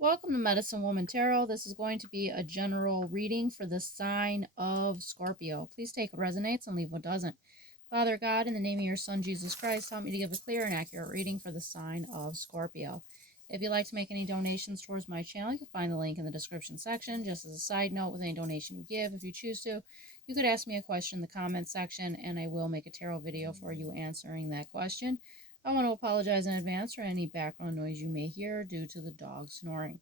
Welcome to Medicine Woman Tarot. This is going to be a general reading for the sign of Scorpio. Please take what resonates and leave what doesn't. Father God, in the name of your Son, Jesus Christ, help me to give a clear and accurate reading for the sign of Scorpio. If you'd like to make any donations towards my channel, you can find the link in the description section. Just as a side note, with any donation you give, if you choose to, you could ask me a question in the comments section, and I will make a tarot video for you answering that question. I want to apologize in advance for any background noise you may hear due to the dog snoring.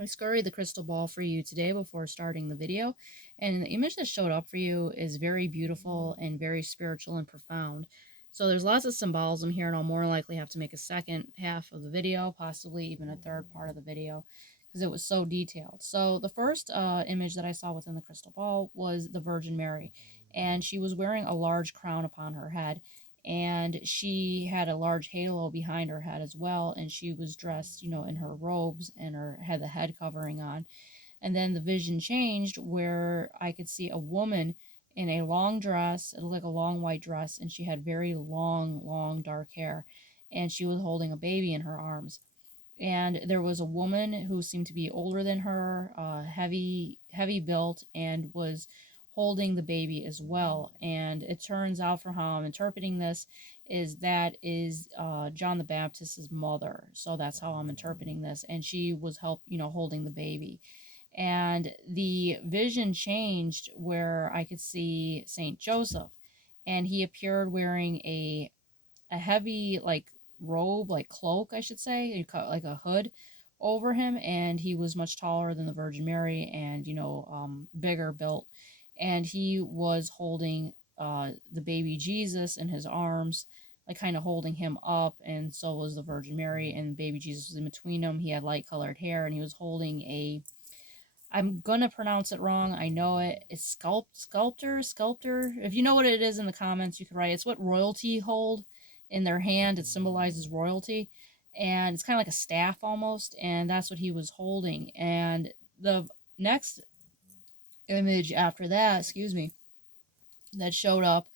I scurried the crystal ball for you today before starting the video, and the image that showed up for you is very beautiful and very spiritual and profound. So there's lots of symbolism here, and I'll more likely have to make a second half of the video, possibly even a third part of the video, because it was so detailed. So the first image that I saw within the crystal ball was the Virgin Mary, and she was wearing a large crown upon her head, and she had a large halo behind her head as well, and she was dressed, in her robes and her had the head covering on. And then the vision changed where I could see a woman in a long dress. It looked like a long white dress, and she had very long dark hair, and she was holding a baby in her arms. And there was a woman who seemed to be older than her, heavy built, and was holding the baby as well. And it turns out, from how I'm interpreting this, is John the Baptist's mother. So that's how I'm interpreting this. And she was holding the baby. And the vision changed where I could see Saint Joseph, and he appeared wearing a heavy robe, like cloak, I should say. He cut like a hood over him, and he was much taller than the Virgin Mary, and bigger built, and he was holding the baby Jesus in his arms, like kind of holding him up, and so was the Virgin Mary, and baby Jesus was in between them. He had light colored hair, and he was holding a, I'm gonna pronounce it wrong. I know it. It's sculptor. If you know what it is in the comments, you can write. It's what royalty hold in their hand. It symbolizes royalty, and it's kind of like a staff almost. And that's what he was holding. And the next image after that, excuse me, that showed up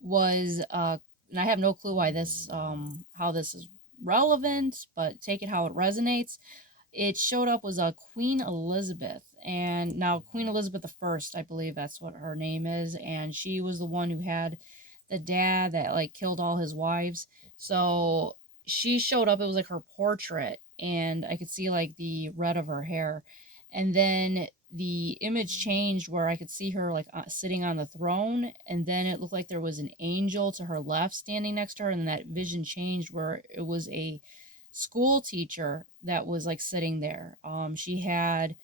was and I have no clue why this how this is relevant, but take it how it resonates. It showed up was a Queen Elizabeth, and now Queen Elizabeth I believe that's what her name is, and she was the one who had the dad that like killed all his wives. So she showed up. It was like her portrait, and I could see like the red of her hair, and then the image changed where I could see her like sitting on the throne, and then it looked like there was an angel to her left standing next to her, and that vision changed where it was a school teacher that was like sitting there. She had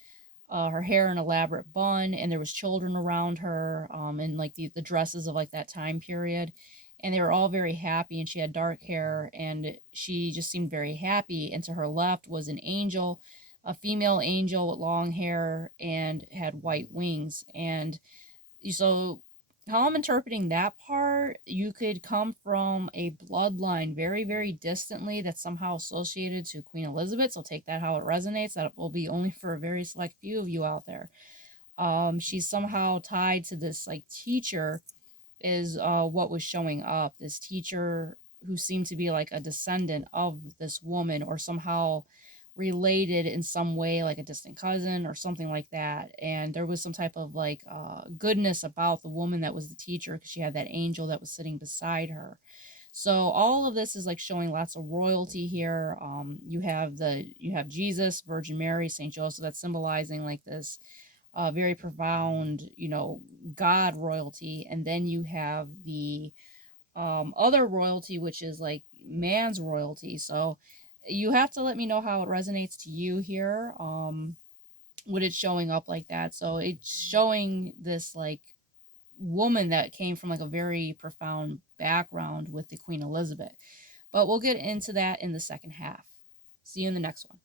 her hair in an elaborate bun, and there was children around her, and like the dresses of like that time period, and they were all very happy. And she had dark hair, and she just seemed very happy. And to her left was an angel, a female angel with long hair and had white wings. And so how I'm interpreting that part, you could come from a bloodline very distantly that's somehow associated to Queen Elizabeth. So take that how it resonates. That will be only for a very select few of you out there. She's somehow tied to this like teacher, is what was showing up. This teacher who seemed to be like a descendant of this woman, or somehow related in some way, like a distant cousin or something like that. And there was some type of like goodness about the woman that was the teacher, because she had that angel that was sitting beside her. So all of this is like showing lots of royalty here. You have Jesus, Virgin Mary, Saint Joseph, that's symbolizing like this very profound, God royalty. And then you have the other royalty, which is like man's royalty. So you have to let me know how it resonates to you here. When it's showing up like that. So it's showing this like woman that came from like a very profound background with the Queen Elizabeth. But we'll get into that in the second half. See you in the next one.